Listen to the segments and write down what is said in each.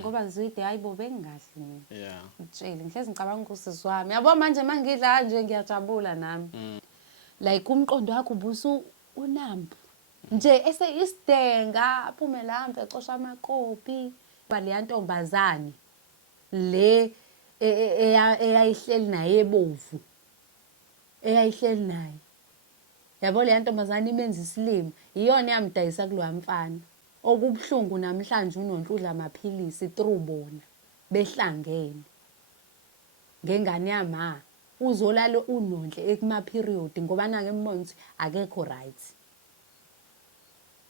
ngoba zwide hayibo bengingahle mina. Yeah. Ngitshela ngihlezi ngicabanga usisi wami. Yabo manje mangidla kanje ngiyajabula nami. Like umqondo wakho ubusu unamba. Nje isidenga aphume lapha ecosha amakopi. Bale ntombazane le eyayihleli naye ebovu. Eyayihleli naye. Yabo le ntombazane imenza isilimo. Iyona yamdayisa kuloya mfana. Okubuhlungu namhlanje unontudla amaphilisi through bona behlangene ngengane yama uzolala unonhle ekuma period ngoba nake emonzi akekho right.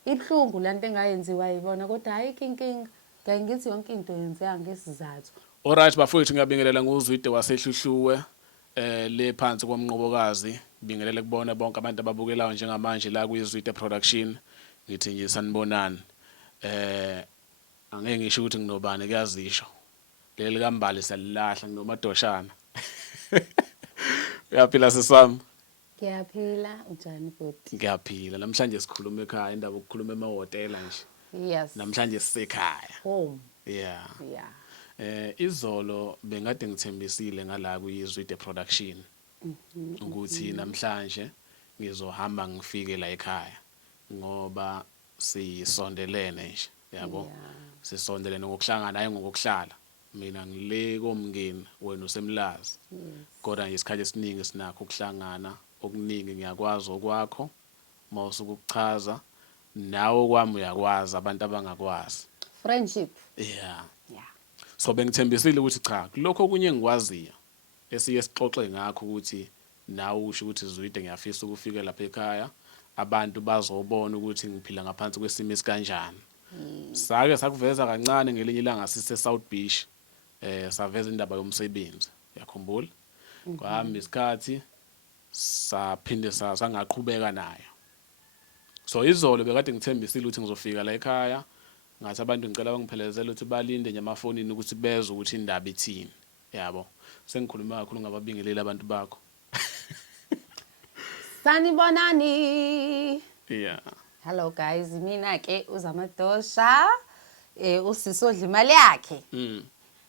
Ibhlungu lanto engayenziwa yibona kodwa ayikho inkinga ngithi yonke into yenzeka ngesizathu. Alright bafowethu ngiyabingelela ngozwide wasehluhluwe le phansi komnqobokazi bingelele kubona bonke abantu ababukelayo njengamanje la kuyizwide production ngithi nje sanibonani. Angeke ngisho ukuthi nginobani kuyazisho leli kambali salilahla nginomadoshana. Uyaphila sesami? Ngiyaphila unjani bhuti? Ngiyaphila namhlanje sikhuluma ekhaya indaba ukukhuluma emahotela nje. Yes. Namhlanje sisekhaya. Home. Yeah. Yeah. Izolo bengade ngithembisile ngala kuyizwide production ukuthi namhlanje ngizohamba ngifike la ekhaya ngoba sisondelene nje yabo. Sisondelene ngokuhlangana hayi ngokuhlala. Mina ngile komngeni wena usemlazi. Kodwa nje isikhathi esiningi sinakho ukuhlangana okuningi ngiyakwazi okwakho mawusuku ukuchaza nawe kwami uyakwazi abantu abangakwazi. Friendship. Yeah. So bengithembisile ukuthi cha lokho okunye engikwaziyo esiye sixoxe ngakho ukuthi nawe usho ukuthi zwide ngiyafisa ukufika lapha ekhaya abantu bazobona ukuthi ngiphila ngaphansi kwesimo esikanjani. Sake sakuveza kancane ngelinye ilanga sise South Beach saveza indaba yomsebenzi yakhumbula kwami isikhathi saphinde sangaqhubeka nayo. So izolo bekade ngithembisile ukuthi ngizofika la ekhaya ngathi abantu ngicela bangiphelezele ukuthi balinde nje emafonini ukuthi bezwe ukuthi indaba ithini yabo. Sengikhuluma kakhulu ngababingeleli abantu bakho. Sanibonani. Yeah. Hello guys, mina ke uzamadosha usisi odla imali yakhe.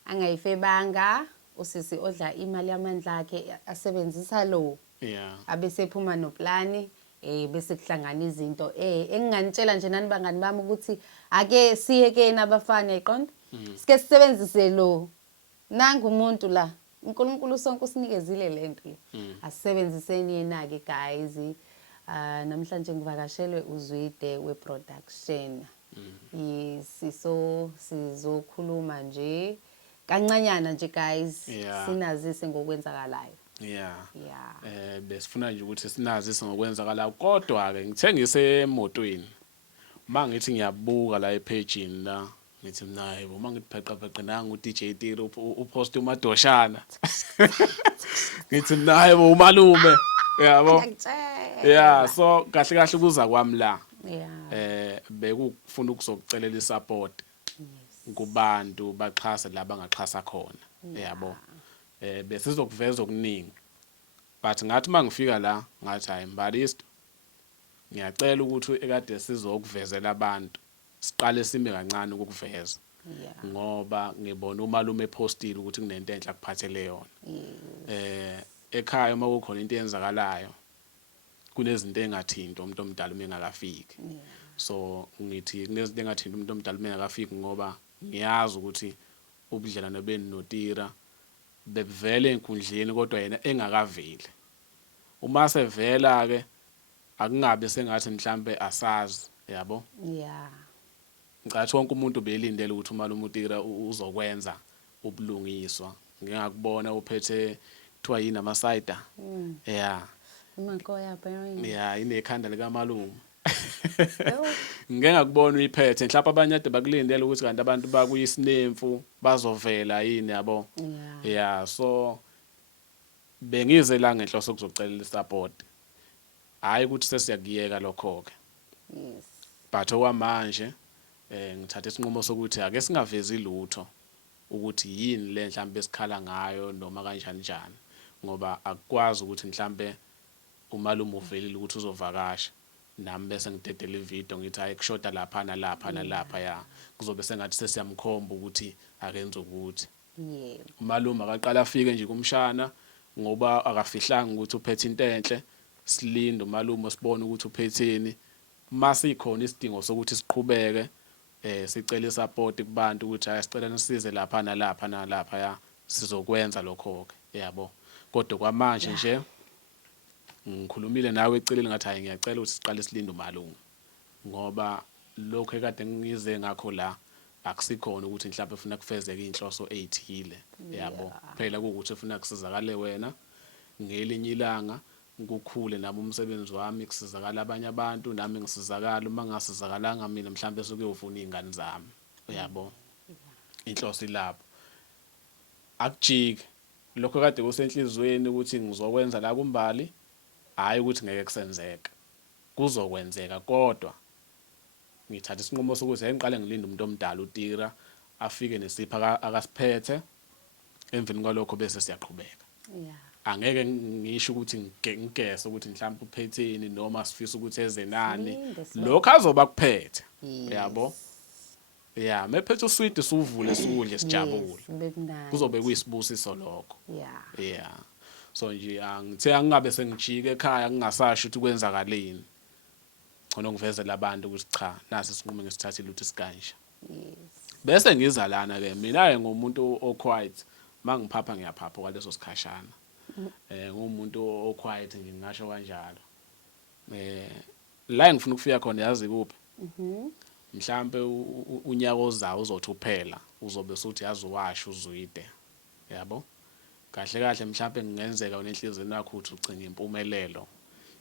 Angayifebanga usisi odla imali yamandla akhe asebenzisa lo. Yeah. Abese phuma noplani bese kuhlangana izinto enginganitshela nje nani bangani bami ukuthi ake siyekeni abafana iqonda. Sike sisebenzise lo. Nanga umuntu la. uNkulunkulu sonke usinikezile lento le. Asisebenziseni yena ke guys. Namhlanje ngivakashelwe uzwide weproduction. Sizokhuluma nje kancanyana nje guys. Sinazise ngokwenzakalayo. Yeah. Besifuna nje ukuthi sinazise ngokwenzakalayo kodwa ke ngithengise emotweni. Mangithi ngiyabuka la epagini la ngithi mina hayibo mangithi pheqa nanga uDJ Tiri upost umadoshana. Ngithi mina hayibo umalume yabo. Yeah, so kahle kuza kwami la. Bekufuna ukuzokucelela isupport kubantu baxhasa la bangaxhasa khona yabo. Besizokuveza okuningi. But ngathi mangifika la ngathi hayi mbalisto ngiyacela ukuthi ekade sizokuvezela abantu siqale sime kancane ukuveza. Ngoba ngibona umalume epostile ukuthi kunento enhle akuphathele yona. Ekhaya uma kukhona into eyenzakalayo kunezinto engathinta umuntu omdala uma engakafiki. So ngithi kunezinto engathinta umuntu omdala uma engakafiki ngoba ngiyazi ukuthi ubudlelwane beni noTira bevele enkundleni kodwa yena engakaveli. Uma sevela ke akungabe sengathi mhlambe asazi yabo. Ngicathi wonke umuntu belindele ukuthi umalume uTira uzokwenza ubulungiswa. Ngingakubona uphethe kuthiwa yini amasayida. Imankoya bhayini. Inekhanda lika malume. Ngeke ngakubona uyiphethe mhlawumbe abanye ade bakulindele ukuthi kanti abantu bakuyisinemfu bazovela yini yabo. So bengize la ngenhloso ukuzocelela isupport. Hayi ukuthi sesiyakuyeka lokho ke. But okwamanje ngithatha isinqumo sokuthi ake singavezi lutho ukuthi yini le mhlambe esikhala ngayo noma kanjani ngoba akukwazi ukuthi mhlambe umalume uvelile ukuthi uzovakasha nami bese ngidedela ividiyo ngithi hayi kushoda lapha nalapha nalapha ya kuzobe sengathi sesiyamkhomba ukuthi akenze ukuthi yebo umalume akaqala afike nje kumshana ngoba akafihlanga ukuthi uphethe into enhle silinde umalume sibone ukuthi uphetheni mase ikhona isidingo sokuthi siqhubeke sicela isupport kubantu ukuthi ayasicela nisize lapha nalapha nalapha ya sizokwenza lokho ke yabo kodwa kwamanje nje ngikhulumile nawe eceleni ngathi hayi ngiyacela ukuthi siqale silinde umalume ngoba lokho ekade ngize ngakho la akusikhona ukuthi mhlawumbe ufuna kufezeke inhloso ezithile yabo phela ukuthi ufuna kusizakale wena ngelinye ilanga ukukhule nami umsebenzi wami kusizakala abanye abantu nami ngisizakala uma ngasizakalanga mina mhlawumbe sokuyovuna izingane zami yabo inhloso ilapho akujike lokho kade kusenhlizweni ukuthi ngizokwenza la kumbali hayi ukuthi ngeke kusenzeka kuzokwenzeka kodwa ngithatha isinqumo sokuthi ngiqale ngilinde umuntu omdala uTira afike nesipha akasiphethe emveni kwalokho bese siyaqhubeka yeah angeke ngisho ukuthi ngigese ukuthi mhlawumbe uphetheni noma sifisa ukuthi eze nani lokho azoba kuphethe yabo yeah mephethe uswidi suvule sudle sijabule kuzobe kuyisibusiso lokho yeah so nje angithe angabe sengijike ekhaya ngingasasho ukuthi kwenzakaleni khona ngivezela abantu ukuthi cha nasi isinqumo ngesithathile ukuthi sikanje bese ngiza lana ke mina ke ngomuntu oquiet mangiphapha ngiyaphapha kwaleso sikhashana ngumuntu oquiet ngingasho kanjalo la ngifuna ukufika khona yazi kuphi mhlambe unyaka ozayo uzothi uphela uzobe usuthi yazi uwasha uzwide yabo kahle kahle mhlambe ngingenzeka unenhlizweni yakho uthi ucinga impumelelo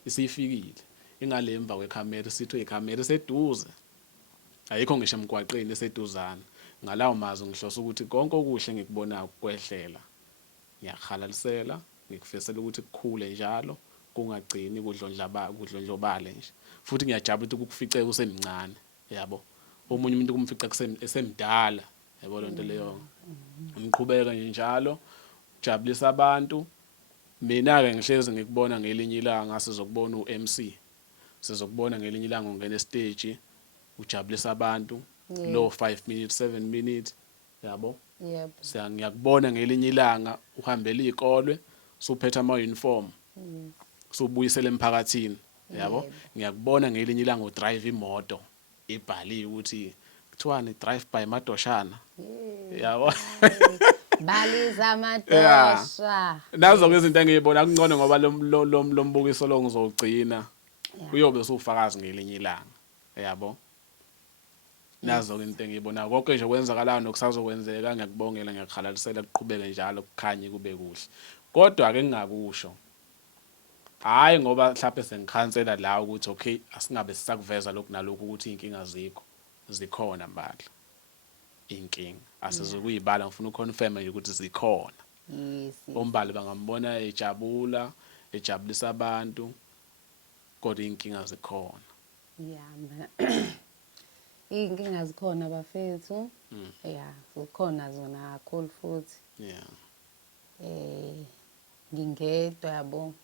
isifikile ingale emva kwekhamera sitho ikhamera eseduze ayikho ngisho emgwaqeni eseduzana ngalawo mazwi ngihlosa ukuthi konke okuhle ngikubona kwehlela ngiyakhalalisela ngikufisela ukuthi kukhule njalo kungagcini kudlondlobale nje futhi ngiyajabula ukuthi ukuficeke usemncane yabo omunye umuntu kumfica esemdala yabo lonto leyo ngiqhubeka nje njalo jabulisa abantu mina ke ngihlezi ngikubona ngelinye ilanga sizokubona uMC sizokubona ngelinye ilanga ungena estage ujabulisa abantu lo 5 minutes 7 minutes yabo yebo ngiyakubona ngelinye ilanga uhambela izikole suphethe ama uniform subuyisela emphakathini yabo ngiyakubona ngelinye ilanga udrive imoto ibhaliwe ukuthi kuthiwani drive by madoshana yabo baliza madosha nazo ke izinto engiyibona kungcono ngoba lombukiso lo ngizogcina uyobe usufakazi ngelinye ilanga yabo nazo ke into engiyibona konke nje kwenzakalayo nokusazokwenzeka ngiyakubongela ngiyakhalalisela kuqhubeke njalo kukhanye kube kuhle kodwa ake ngingakusho hayi ngoba mhlawumbe sengikhansela la ukuthi okay asingabe sisakuveza lokhu nalokhu ukuthi inkinga zikho zikhona mbala inkinga asizokuyibala ngifuna uconfirm nje ukuthi zikhona ombali bangambona ejabula ejabulisa abantu kodwa inkinga zikhona yeah inkinga zikhona bafethu yeah zikhona zona kakhulu futhi yeah ngingedwa yabo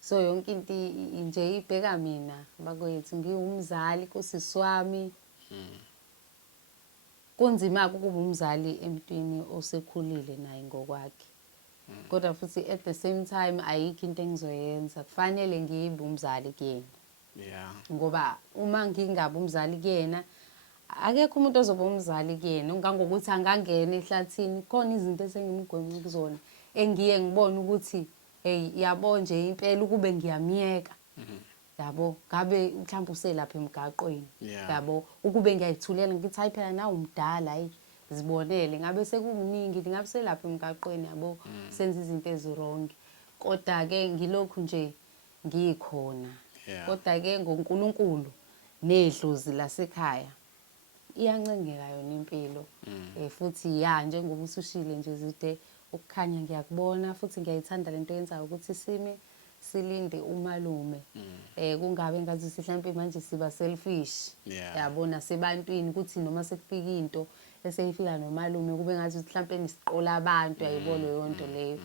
so yonke into nje ibheka mina bakwethu ngiwumzali kusisi wami kunzima ukuba umzali emntwini osekhulile naye ngokwakhe kodwa futhi at the same time ayikho into engizoyenza kufanele ngibe umzali kuyena yeah ngoba uma ngingabe umzali kuyena akekho umuntu ozoba umzali kuyena ungangokuthi angangena ehlathini khona izinto esengimgwemwe kuzona engiye ngibone ukuthi hey yabo nje impela ukube ngiyamiyeka yabo ngabe mhlawumbe uselapha emgaqweni yabo ukube ngiyayithulela ngithi hayi phela nawe umdala hayi zibonele ngabe sekukuningi ngabe selapha emgaqweni yabo senza izinto ezirong kodwa ke ngilokhu nje ngikhona kodwa ke ngoNkulunkulu nedlozi lasekhaya iyancengeka yona impilo futhi ya njengoba usushile nje zide ukukhanya ngiyakubona futhi ngiyayithanda lento yenzayo ukuthi silinde umalume kungabe ngathi mhlawumbe manje siba selfish yabona sebantwini ukuthi noma sekufika into eseyifika nomalume kube ngathi mhlawumbe nisiqola abantu ayibona yonto leyo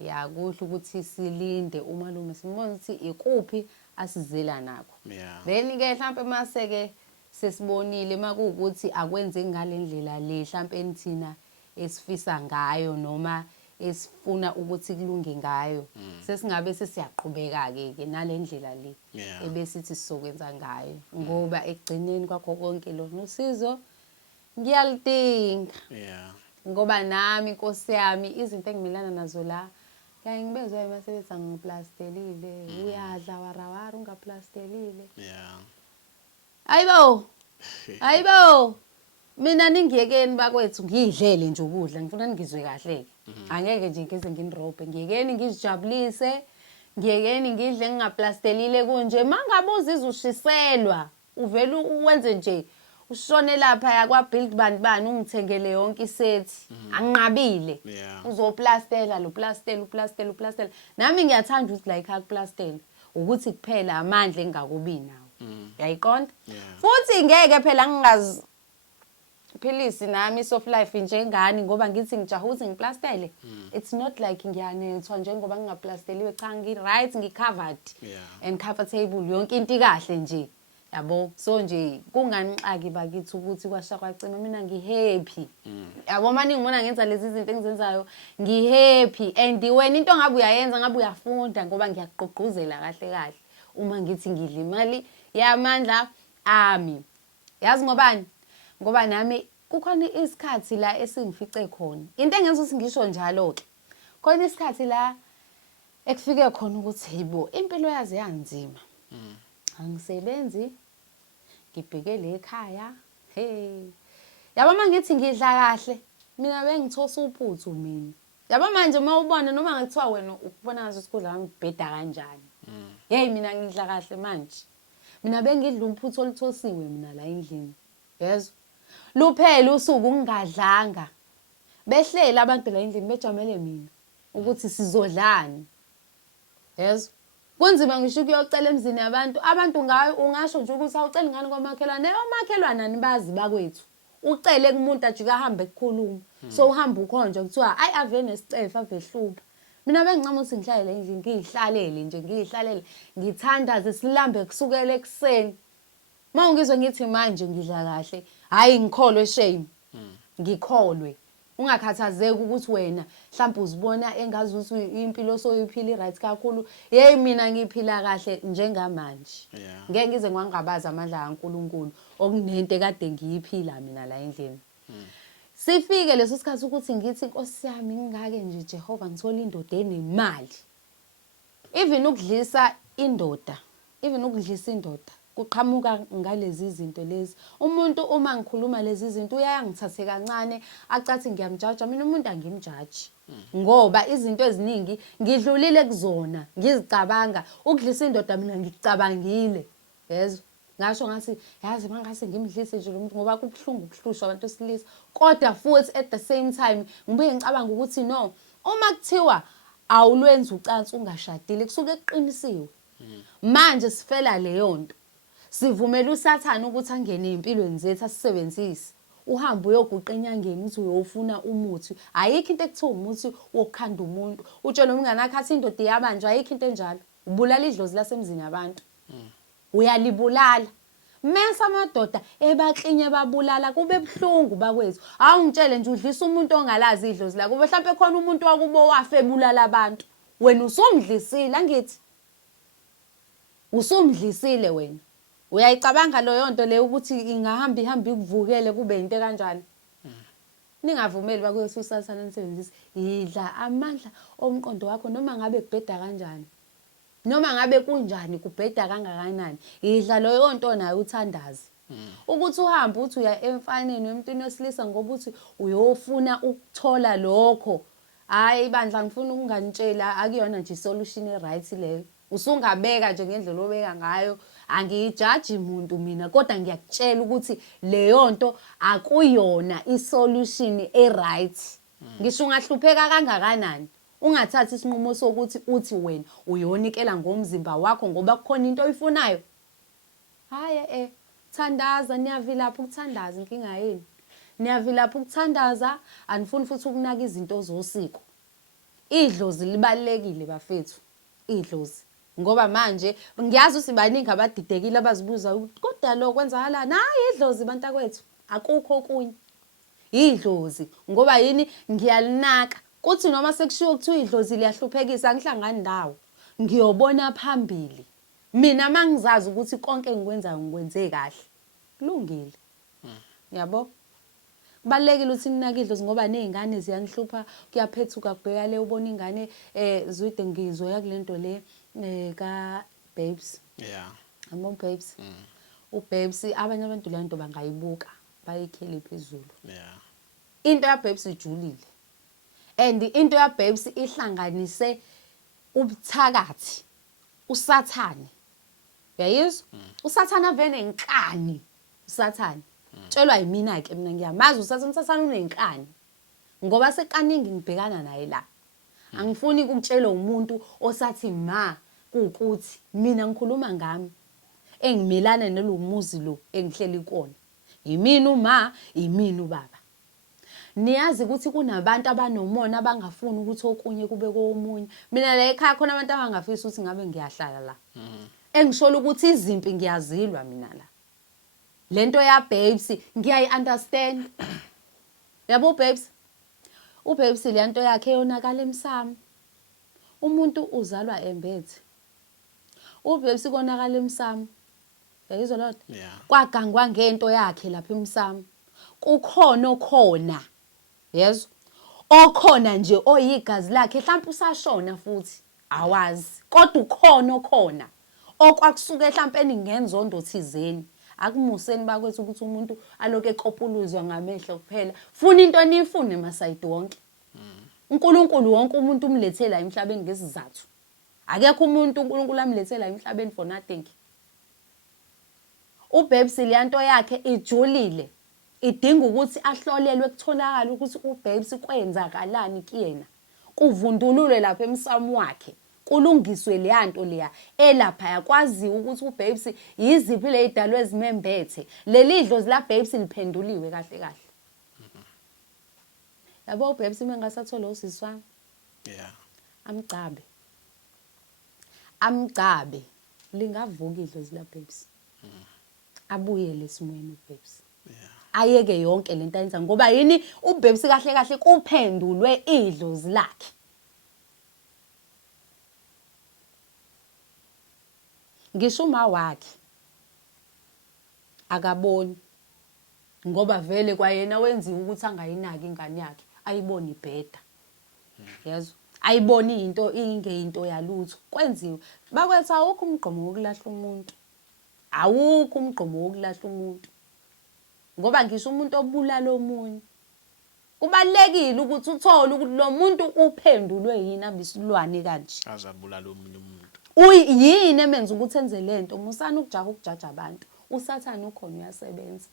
ya kuhle ukuthi silinde umalume simbone ukuthi ikuphi asizela nakho. Yeah. Then ke mhlambe mase ke sesibonile makuwukuthi akwenze ngalendlela le mhlambe enithina esifisa ngayo noma esifuna ukuthi kulunge ngayo sesingabe sesiyaqhubeka ke nalendlela le ebesithi sizokwenza ngayo ngoba ekugcineni kwakho konke lo nosizo ngiyalidinga. Yeah. Ngoba nami Nkosi yami izinto engimilana nazo la kanye ngibezwe emasebenza ngiplastelile uyadla warawara ungaplastelile. Yeah. Hayibo mina ningiyekeni bakwethu ngidlele nje ukudla ngifuna ngizwe kahle ke angeke nje ngize nginirobhe ngiyekeni ngizijabulise ngiyekeni ngidle ngingaplastelile kunje mangabuza izushiselwa uvela uwenze nje ushone lapha yakwa build bani ungithengele yonke isethi anginqabile uzoplastela lo plastela nami ngiyathanda ukuthi like akuplastela ukuthi kuphela amandla engakubi nawo yayiqonda futhi ngeke phela ngingazi philisi nami soft life njengani ngoba ngithi ngijahuza ngiplastele it's not like ngiyanethwa njengoba ngingaplasteliwe cha ngi-right ngi-covered and comfortable yonke into ikahle nje yabo so nje kunganixaki bakithi ukuthi kwasha kwacima mina ngihappy yabo manje ngibona ngenza lezi zinto engizenzayo ngihappy and wena into ngabe uyayenza ngabe uyafunda ngoba ngiyaqoquzela kahle uma ngithi ngidla imali yamandla ami yazi ngobani ngoba nami kukhona isikhathi la esingifice khona into engenza ukuthi ngisho njalo ke khona isikhathi la ekufike khona ukuthi yibo impilo yazi yanzima angisebenzi ngibhekele ekhaya yabo mangithi ngidla kahle mina bengithosa uphuthu mina yabo manje uma ubona noma ngithiwa wena ukubona ngathi isikudla ngibheda kanjani mina ngidla kahle manje mina bengidla uphuthu oluthosiwe mina la endlini yezwa luphela usuku ungadlanga behlela abantu la endlini bejamele mina ukuthi sizodlani yezwa kunzima ngisho ukuyocela emzini abantu ngayo ungasho nje ukuthi awucela ngani kwamakhelwane omakhelwane anibazi bakwethu ucele kumuntu ajike ahambe ukukhuluma so uhamba ukhonje kuthiwa ayi ave nesicefe ave hlupha mina bengincama ukuthi ngihlalele endlini ngihlalele nje ngihlalele ngithandaze silambe kusukela ekseni mawungizwe ngithi manje ngidla kahle hayi ngikholwe shame ngikholwe ungakhathazeki ukuthi wena mhlawumbe uzibona engazi ukuthi impilo soyiphila right kakhulu mina ngiphila kahle njengamanje ngeke ngize ngiwangabaza amandla kaNkuluNkulu okunento kade ngiyiphila mina la endlini sifike leso sikhathi ukuthi ngithi Nkosi yami ngingake nje Jehova ngithola indoda enemali even ukudlisa indoda kuqhamuka ngalezi zinto lezi umuntu uma ngikhuluma lezi zinto uyangithathe kancane acathi ngiyamjaja mina umuntu angimjaji ngoba izinto eziningi ngidlulile kuzona ngizicabanga ukudlisa indoda mina ngicabangile yezwa ngasho ngathi yazi mangase ngimdlise nje lo muntu ngoba kubuhlungu ukuhlushwa abantu besilisa kodwa futhi at the same time ngibuye ngicabanga ukuthi no uma kuthiwa awulwenza ucansi ungashadile kusuke kuqinisiwe manje sifela leyo nto sivumela uSathane ukuthi angene empilweni zethu asisebenzise uhamba uyoguqa enyangeni uthi uyofuna umuthi ayikho into ekuthiwa umuthi wokukhanda umuntu utshela umngane wakhe athi indoda iyabanjwa ayikho into enjalo ubulala idlozi lasemzini yabantu uyalibulala mase amadoda ebaklinye babulala kube buhlungu bakwethu awungitshele nje udlisa umuntu ongalazi idlozi la kube mhlawumbe khona umuntu wakubo wafe ebulala abantu wena usomdlisile angithi usomdlisile wena uyayicabanga loyo nto le ukuthi ingahamba ikuvukele kube into kanjani ningavumeli bakwethu uSathane nisebenzise idla amandla omqondo wakho noma ngabe kubheda kanjani noma ngabe kunjani kubheda kangakanani idla loyo nto nayo uthandaze ukuthi uhamba uthi uya emfaneni emntwini wesilisa ngoba uthi uyofuna ukuthola lokho hayi bandla ngifuna ukunganitshela akuyona nje solution eright leyo usungabeka nje ngendlela obeka ngayo angijaji umuntu mina kodwa ngiyakutshela ukuthi leyo nto akuyona isolution eright ngisho ungahlupheka kangakanani ungathathi isinqumo sokuthi uthi wena uyonikela ngomzimba wakho ngoba kukhona into oyifunayo haye thandaza niyavilapha ukuthandaza inkinga yini niyavilapha ukuthandaza anifuni futhi ukunaka izinto zosiko idlozi libalekile bafethu idlozi ngoba manje ngiyazi ukuthi baningi abadidekile abazibuza kodwa lo kwenzakalani hayi idlozi bantakwethu akukho okunye idlozi ngoba yini ngiyalinaka kuthi noma sekushiwo kuthiwa idlozi liyahluphekisa angihlangani ndawo ngiyobona phambili mina mangizazi ukuthi konke engikwenzayo ngikwenze kahle kulungile yabo kubalekile ukuthi ninake idlozi ngoba nezingane ziyanhlupha kuyaphethuka kubheka le ubona ingane zwide ngizoya kulento le ka babes amo babes ubabes abanye abantu lento bangayibuka bayikhele phezulu into ya babes ijulile and into ya babes ihlanganise ubuthakathi usathane uyayizwa usathane avene inkani usathane tshelwa yimina ke mina ngiyamazi usathane unenkani ngoba sekaningi ngibhekana naye la angifuni ukutshela umuntu osathi ma ukuthi mina ngikhuluma ngami engimelana nelumuzi lo engihleli kuona yimina uma yimina ubaba niyazi ukuthi kunabantu abanomona abangafuni ukuthi okunye kube komunye mina la ekhaya khona abantu abangafisa ukuthi ngabe ngiyahlala la engishola ukuthi izimpi ngiyazilwa mina la lento ya babes ngiyayi understand yabo babes ubabes lento yakhe yonakala emsamo umuntu uzalwa embethe ubabes konakala emsamo yayizwa lodwa kwagangwa ngento yakhe lapha emsamo kukhona okhona yezwa okhona nje oyigazi lakhe mhlawumbe usashona futhi awazi kodwa ukhona okhona okwakusuke mhlawumbe ningenzondo thizeni akumuseni bakwethu ukuthi umuntu aloke ekopuluzwa ngamehlo kuphela funa into nifune masayidi wonke uNkulunkulu wonke umuntu umlethela emhlabeni ngesizathu akekho umuntu uNkulunkulu amlethela emhlabeni for nothing ubabes lento yakhe ijulile idinga ukuthi ahlolelwe kutholakala ukuthi ubabes kwenzakalani kuyena kuvundululwe lapha emsamo wakhe kulungiswe leyanto leya elapha yakwazi ukuthi ubabes yiziphi lezidalo ezimembethe leli idlozi la babes liphenduliwe kahle kahle yabo ubabes mengasathola usisi wami amgcabe lingavuka idlozi la babes abuye lesimweni ubabes ayeke yonke lento ayenza ngoba yini ubabes kahle kahle kuphendulwe idlozi lakhe ngisho uma wakhe akaboni ngoba vele kwayena wenziwa ukuthi angayinaki ingane yakhe ayibona ibheda yezwa ayiboni into ingeyinto yalutho kwenziwe bakwethu awukho umgqomo wokulahla umuntu awukho umgqomo wokulahla umuntu ngoba ngisho umuntu obulala omunye kubalekile ukuthi uthole ukuthi lo muntu uphendulwe yini abisilwane kanje azabulala omunye umuntu yini emenza ukuthi enze lento musana ukujaja abantu usathane ukhona uyasebenza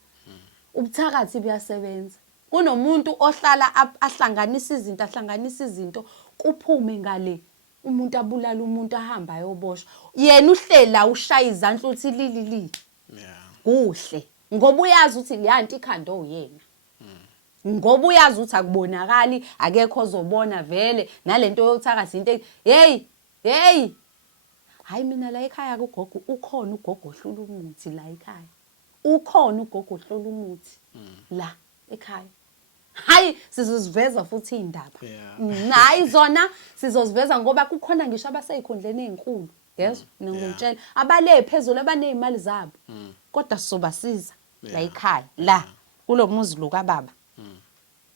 ubuthakathi buyasebenza kunomuntu ohlala ahlanganisa izinto kuphume ngale umuntu abulala umuntu ahamba ayoboshwa yena uhlela ushaya izandla uthi lili kuhle ngoba uyazi ukuthi leyanto ikhando uyena ngoba uyazi ukuthi akubonakali akekho ozobona vele nalento yokuthakathi into hey hayi mina la ekhaya kugogo ukhona ugogo ohlula umuthi la ekhaya ukhona ugogo ohlula umuthi la ekhaya hayi sizoziveza futhi indaba hayi zona sizoziveza ngoba kukhona ngisho abaseyikhundleni ezinkulu yezwa ngikutshela abale phezulu abanezimali zabo kodwa sizobasiza la ekhaya la kulomuzi lo kababa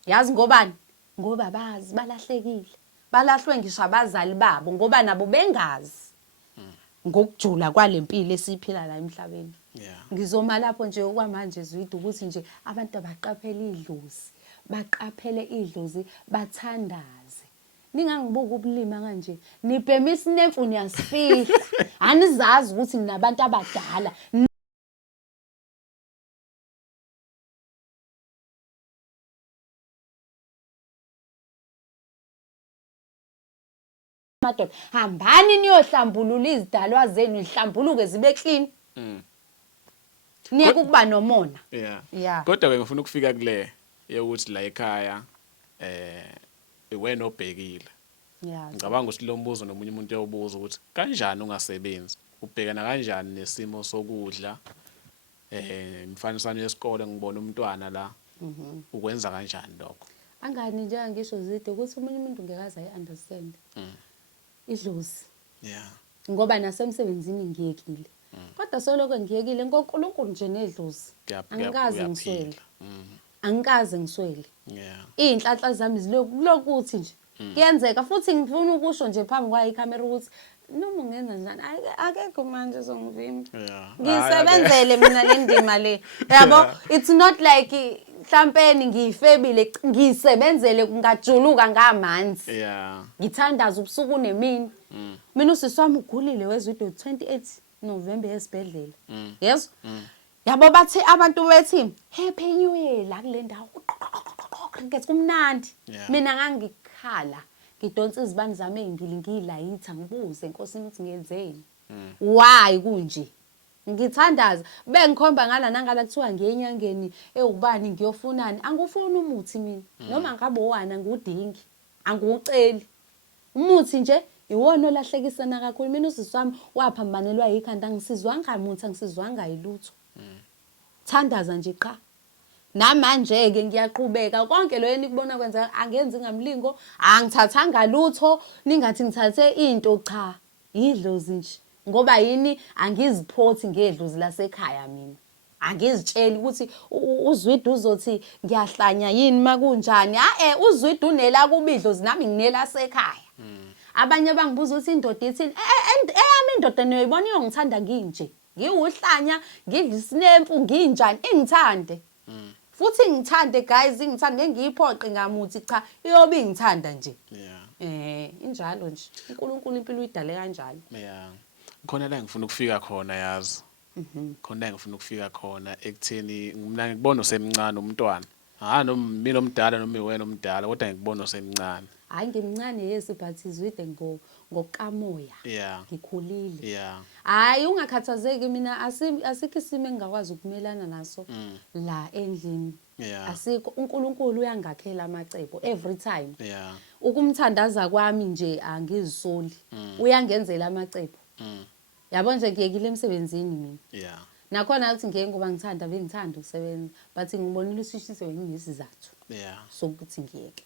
yazi ngobani ngoba bazi balahlekile balahlwe ngisho abazali babo ngoba nabo bengazi ngokujula kwalempilo esiphila la emhlabeni ngizoma lapho nje okwamanje zwide ukuthi nje abantu abaqaphele idlozi baqaphele idlozi bathandaze ningangibuka ubulima kanje nibhema isinemfu niyasifihla anizazi ukuthi ninabantu abadala madoda hambani niyohlambulula izidalwa zenu nihlambuluke zibe clean niye kuba nomona kodwa ke ngifuna ukufika kule yokuthi la ekhaya wena obhekile Yeah. Ngicabanga ukuthi lo mbuzo nomunye umuntu uyawubuza ukuthi kanjani ungasebenzi ubhekana kanjani nesimo sokudla imfanisano yesikole ngibona umntwana la ukwenza kanjani lokho Angani nje angisho zide ukuthi umunye umuntu ngekaze ayi-understand idlozi. yeah Ngoba nasemsebenzini ngiyekile. Kodwa soloko ngiyekile ngoNkulunkulu nje nedlozi. Angikaze ngiswele. Angikaze ngiswele. yeah Iy'nhlanhla zami zilokuthi nje. Kuyenzeka futhi ngifuna ukusho nje phambi kwayo ikhamera ukuthi noma ungenza njani akekho manje uzongivimba. yeah Ngisebenzele mina le ndima le. Yabo it's not like mhlampeni ngiyifebile ngisebenzele ngajuluka ngamanzi. yeah Ngithandaza ubusuku nemini. Mina usisi wami ugulile wezwe 28 November esibhedlela. Yeso? Yabo bathi abantu bethi happy new year la kule ndawo. Ngithi kumnandi. Mina ngangikhala. Ngidonsa izibani zami ezimbili ngiyilayitha ngibuze enkosini ukuthi ngenzeni. Why kunje? Ngithandaza bengikhomba ngala nangala kuthiwa ngenyangeni ewubani ngiyofunani angufuni umuthi mina noma ngabe owana ngudingi anguceli umuthi nje iwona olahlekisana kakhulu mina usisi wami waphambanelwa yikhanda angisizwanga umuthi angisizwanga yilutho thandaza nje qha namanje ke ngiyaqhubeka konke lo yeni kubona kwenza angenzi ngamlingo angithathanga lutho ningathi ngithathe into cha idlozi nje ngoba yini angiziphothi ngedlozi lasekhaya mina angizitsheli ukuthi uzwide uzothi ngiyahlanya yini makunjani uzwide unela kubidlozi nami nginela sekhaya abanye bangibuza ukuthi indoda ithini eyami indoda niyoyibona iyongithanda nginje ngiwuhlanya ngidla isinemfu nginjani ingithande futhi ngithande guys ngithande ngiyiphoqe ngamuthi cha iyobe ingithanda nje yeah injalo nje uNkulunkulu impilo uyidale kanjalo yeah khona la ngifuna ukufika khona yazi khona la ngifuna ukufika khona ekutheni mina ngikubona usemncane umntwana noma mina omdala noma wena omdala kodwa ngikubona usemncane hayi ngimncane yesi but izwide ngokukamoya yeah ngikhulile yeah hayi ungakhathazeki mina asikho isimo engakwazi ukumelana naso la endlini asikho uNkulunkulu uyangakhela amacebo every time yeah ukumthandaza kwami nje angizisoli uyangenzela amacebo yabo nje ngiyekile emsebenzini mina yeah nakhona ukuthi ngeke ngoba ngithanda bengithanda ukusebenza but ngibonile usishise nginesizathu yeah sokuthi ngiyeke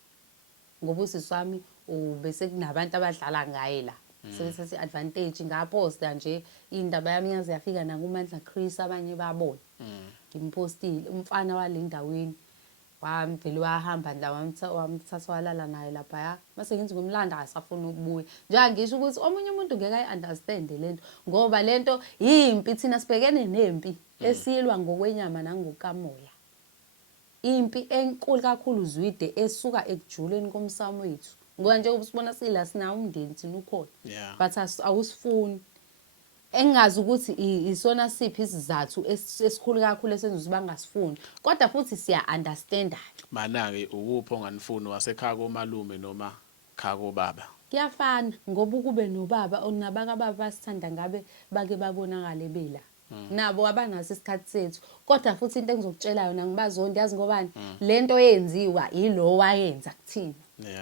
ngoba usisi wami ubese kunabantu abadlala ngaye la sebethathe advantage ngaposta nje indaba yami yaze yafika nakuMandla Chris abanye babona ngimpostile umfana walendaweni wamvele wahamba la wamthatha walala naye lapha mase ngithi ngomlanda asafuna ukubuya njengoba ngisho ukuthi omunye umuntu ngeke ayi-understand lento ngoba lento yimpi thina sibhekene nempi esilwa ngokwenyama nangokamoya impi enkulu kakhulu zwide esuka ekujuleni komsamo wethu ngoba nje ubusibona sila sina umndeni thina ukhona but awusifuni engazi ukuthi isona siphi isizathu esikhulu kakhulu esenza ukuthi bangasifuni kodwa futhi siya understand mana ke ukuphi onganifuni wasekhaya komalume noma khaya kobaba kuyafana ngoba kube nobaba onabaka baba basithanda ngabe bake babonakale bela nabo abanaso isikhathi sethu kodwa futhi into engizokutshela yona ngibazondi yazi ngobani lento yenziwa yilo wayenza kuthina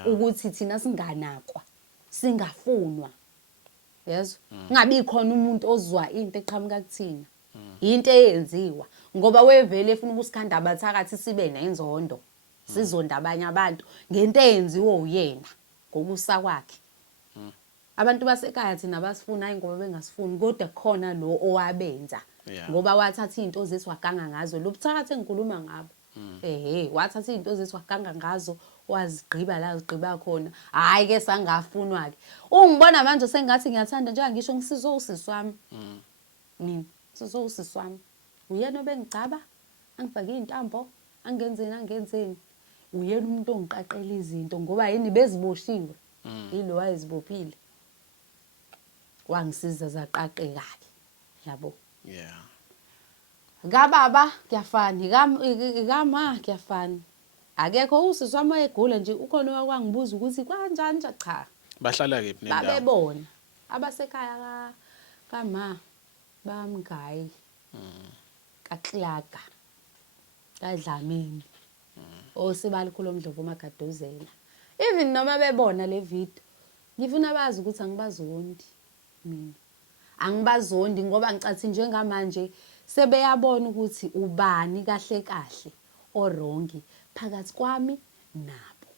ukuthi thina singanakwa singafunwa yezo ngabi khona umuntu ozwa into eqhamuka kuthina into eyenziwa ngoba wevele efuna ukusikhanda abathakathi sibe nenzondo sizonda abanye abantu ngento eyenziwe uyena ngokusa kwakhe abantu basekhaya thina basifuna hayi ngoba bengasifuni kodwa khona lo owabenza ngoba wathatha izinto zethu waganga ngazo lobuthakathi engikhuluma ngabo wathatha izinto zethu waganga ngazo wazigqiba la zigqiba khona hayi ke sangafunwa ke ungibona manje sengathi ngiyathanda njengoba ngisho ngisizo usisi wami mina sizo usisi wami uyena obengicaba angifake izintambo angenzeni uyena umuntu ongiqaqela izinto ngoba yini beziboshiwe yilo wayezibophile wangisiza zaqaqeka-ke yabo kababa kuyafana ikama kuyafana akekho usisi wami egula nje ukhona wakwangibuza ukuthi kanjani nje cha bahlala kephi nendawo babebona abasekhaya kama bamgayi kaXlaga kaDlamini osibalikhulu omdlovu magadozela even noma bebona le video ngifuna bazi ukuthi angibazondi mina. Angibazondi ngoba ngicathi njengamanje sebeyabona ukuthi ubani kahle kahle orongi phakathi kwami nabo.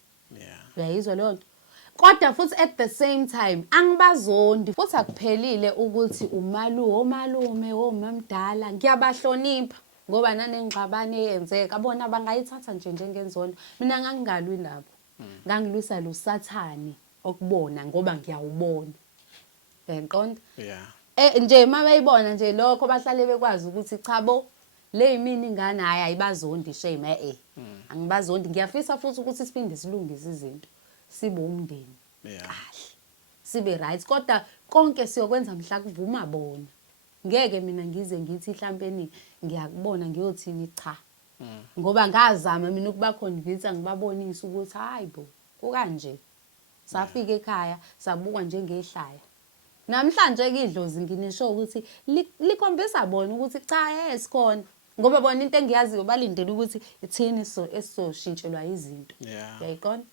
Uyayizwa leyo nto? Kodwa futhi at the same time angibazondi futhi akuphelile ukuthi omalume omamdala ngiyabahlonipha ngoba nanengxabano eyenzeka bona bangayithatha nje njengenzondo. Mina ngangingalwi nabo. Ngangilwisa lo sathane okubona ngoba ngiyawubona. Uyayiqonda? Nje mabeyibona nje lokho bahlale bekwazi ukuthi cha bo le yimini ingane hayi ayibazondi shame angibazondi. Ngiyafisa futhi ukuthi siphinde silungise izinto sibe umndeni kahle sibe right kodwa konke siyokwenza mhla kuvuma bona. Ngeke mina ngize ngithi mhlawumbe ngiyakubona ngiyothini cha ngoba ngazama mina ukubaconvince ngibabonisa ukuthi hayi bo kukanje. Safika ekhaya sabuka njengehlaya. Namhlanje ke idlozi nginisho ukuthi likhombisa bona ukuthi cha esikhona ngoba bona into engiyaziyo balindele ukuthi ithini esizoshintshelwa izinto. Uyayiqonda?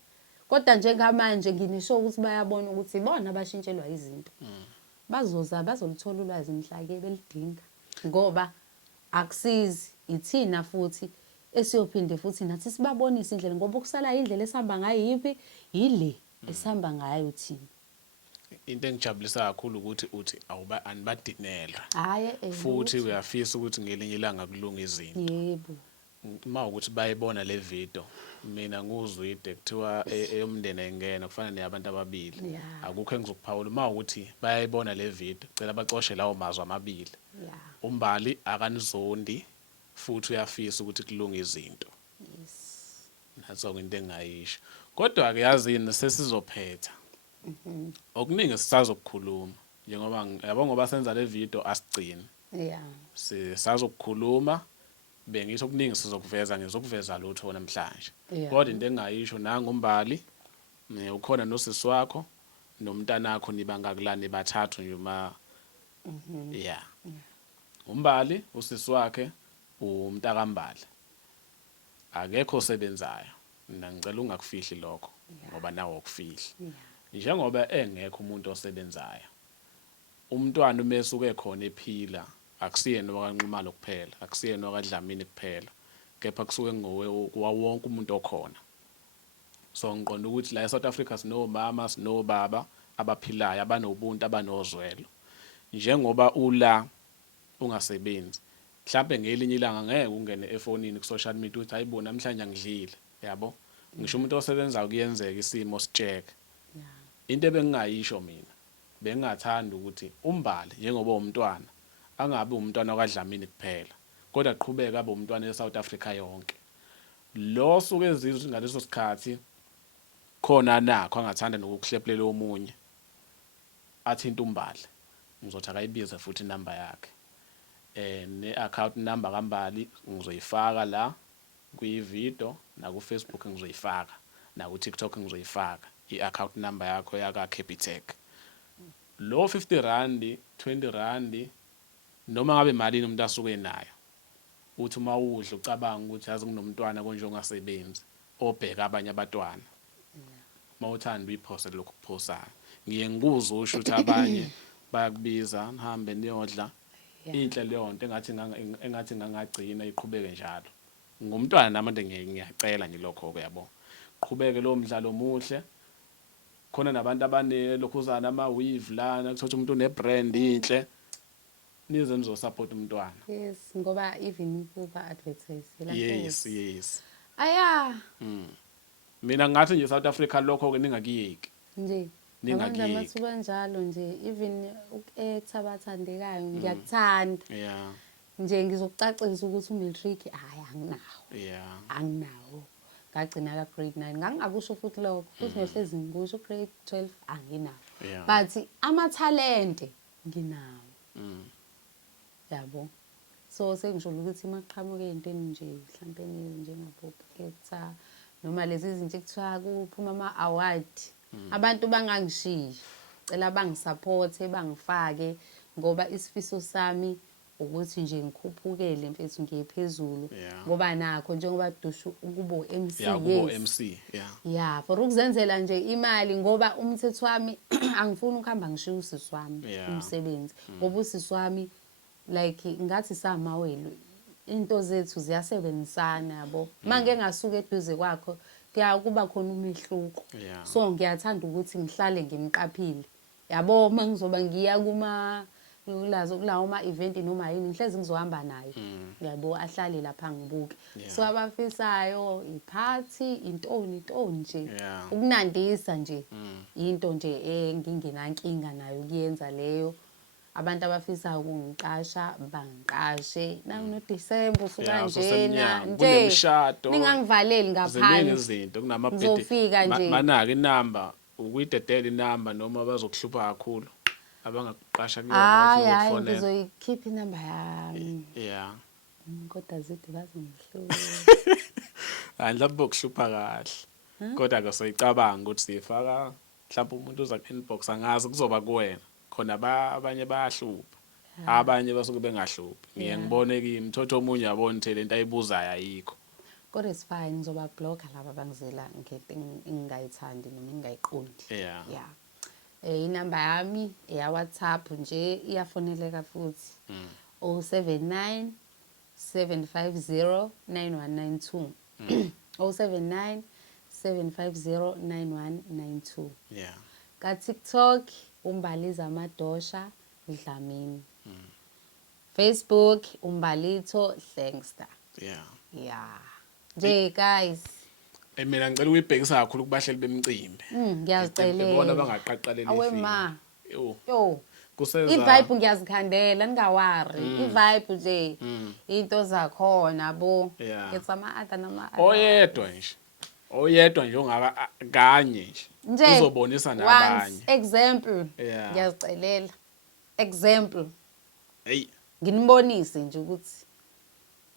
Kodwa njengamanje nginisho ukuthi bayabona ukuthi ibona abashintshelwa izinto. Bazolithola ulwazi mhlake belidinga ngoba akusizi ithina futhi esiyophinde futhi nathi sibabonise indlela ngoba ukusala indlela esihamba ngayo yipi ile esihamba ngayo thina. Into engijabulisa kakhulu ukuthi uthi anibadinelwa. Futhi Futhi uyafisa ukuthi ngelinye ilanga kulunga izinto. Yebo. Uma ukuthi bayibona le video mina nguzwide kuthiwa eyomndeni engena kufana neyabantu ababili. Akukho engizokuphawula uma ukuthi bayayibona le video cela bacoshe lawo mazwi amabili. Umbali akanizondi futhi uyafisa ukuthi kulunga izinto. Naso into engayisho. Kodwa ke yazini sesizophetha. Okuningi sisazokukhuluma njengoba yabo ngoba senza le video asigcini. Sisazokukhuluma bengisho okuningi sizokuveza ngizokuveza lutho namhlanje. Kodwa into engayisho nanga umbali ukhona nosisi wakho nomntanakho nibangakulani bathathu nje uma umbali usisi wakhe umntakambali akekho osebenzayo. Mina ngicela ungakufihli lokho ngoba nawo ukufihla. Njengoba engekho umuntu osebenzayo umntwana umesuke khona ephila akusiyena okanqumalo kuphela akusiyena okadlamini kuphela kepha kusuke ngowe wonke umuntu okhona. So ngiqonda ukuthi la eSouth Africa sinomama sinobaba abaphilayo abanobuntu abanozwelo. Njengoba ula ungasebenzi mhlawumbe ngelinye ilanga ngeke ungene efonini ku social media uthi hayibo namhlanje ngidlile yabo. Ngisho umuntu osebenzayo kuyenzeka isimo sitsheke. Into ebengingayisho mina bengingathanda ukuthi umbali njengoba umntwana angabe umntwana okadlamini kuphela kodwa aqhubeke abe umntwana eSouth Africa yonke. Lo suke ezizwe ngaleso sikhathi khona nakho angathanda nokukhleplela omunye athinta umbali ngizothi akayibize futhi inamba yakhe ne-account number kambali ngizoyifaka la kwi-video na ku Facebook ngizoyifaka na ku TikTok ngizoyifaka i-account number yakho yaka Capitec. Lo 50 rand 20 rand noma ngabe imali umuntu asuke nayo uthi uma udla ucabanga ukuthi yazi kunomntwana konje ongasebenzi obheka abanye abantwana mawuthanda uyiphosa lokho kuphosayo. Ngiye ngikuzwe usho ukuthi abanye bayakubiza nihambe niyodla inhle leyo nto engathi ngangagcina iqhubeke njalo. Ngumntwana namanje ngiyacela nje lokho kuyabo. Qhubeke lo mdlalo muhle. Khona nabantu abanelokhuzana ama-weave lana kuthola umuntu unebrand inhle nize nizosupport umntwana. Yes ngoba even kuba advertise la. Yes. Mina ngathi nje South Africa lokho ke ningakiyeki. Nje. Ningakiyeki. Manje mathuba njalo nje even ukethabathandekayo ngiyakuthanda. Nje ngizokucacisa ukuthi uMiltrick hayi anginawo. Anginawo. Ngagcina ka grade 9 ngangakusho futhi lokho futhi ngihlezi ngikusho grade 12 anginawo. But amathalente nginawo. Yabo. So sengisho ukuthi maqhamuke entweni nje mhlawumbe njengabobukhetha noma lezi zinto ekuthiwa kuphuma ama-award abantu bangangishiya cela bangisupport bangifake ngoba isifiso sami ukuthi nje ngikhuphukele mfethu ngiye phezulu Yeah. ngoba nakho njengoba dusha ukuba u-MC Yeah, kubo MC, yeah. yeah for ukuzenzela nje imali ngoba umthetho wami angifuni ukuhamba ngishiya usisi wami Yeah. umsebenzi ngoba usisi wami like ngathi samawelo into zethu ziyasebenzisana yabo manje ngasuka eduze kwakho kuba khona umehluko Yeah. so ngiyathanda ukuthi ngihlale ngimqaphile yabo mangizoba ngiya kulawo ma-event noma yini ngihlezi ngizohamba naye yabo ahlale lapha ngibuke so abafisayo iphathi intoni nje Yeah. ukunandisa nje into nje engingenankinga nayo ukuyenza leyo abantu abafisayo ukungiqasha bangiqashe noDisemba usukanjena nje kunemishado ningangivaleli ziningi ngaphandle izinto kunamabhedi ngizofika nje manaka inamba ukuyidedela inamba noma bazokuhlupha kakhulu abangakuqasha kuyona hayi ukufonela. ngizoyikhipha inamba yami Yeah. kodwa zide bazongihlupha Mhlawumbe bokuhlupha kahle kodwa ke soyicabanga ukuthi sifaka mhlawumbe umuntu uza ku-inbox angazi kuzoba kuwena khona abanye bayahlupha abanye basuke bengahluphi ngiye ngibone kimi thotho omunye yabona ukuthi lento ayibuzayo ayikho kodwa it's fine ngizoba blocker laba bangizela ngento engingayithandi noma engingayiqondi Yeah. yeah inamba yami ya WhatsApp nje iyafoneleka futhi 079 750 9192 079 750 9192 Yeah. ka TikTok umbaliza madosha Dlamini Facebook umbalito Hlengster Yeah. yeah nje guys Mina ngicela uyibhekisa kakhulu kubahleli bemicimbi. Ngiyazicelela. Ibona bangaqaqaleli Awe ma. Yo. Kuseza. I-vibe ngiyazikhandela ningawari. I-vibe nje into zakhona bo. It's ama-other nama-other. Oyedwa nje ongaka kanye nje. Uzobonisa nabanye. Example. Yeah. Ngiyazicelela. Example. Hey. Nginibonise nje ukuthi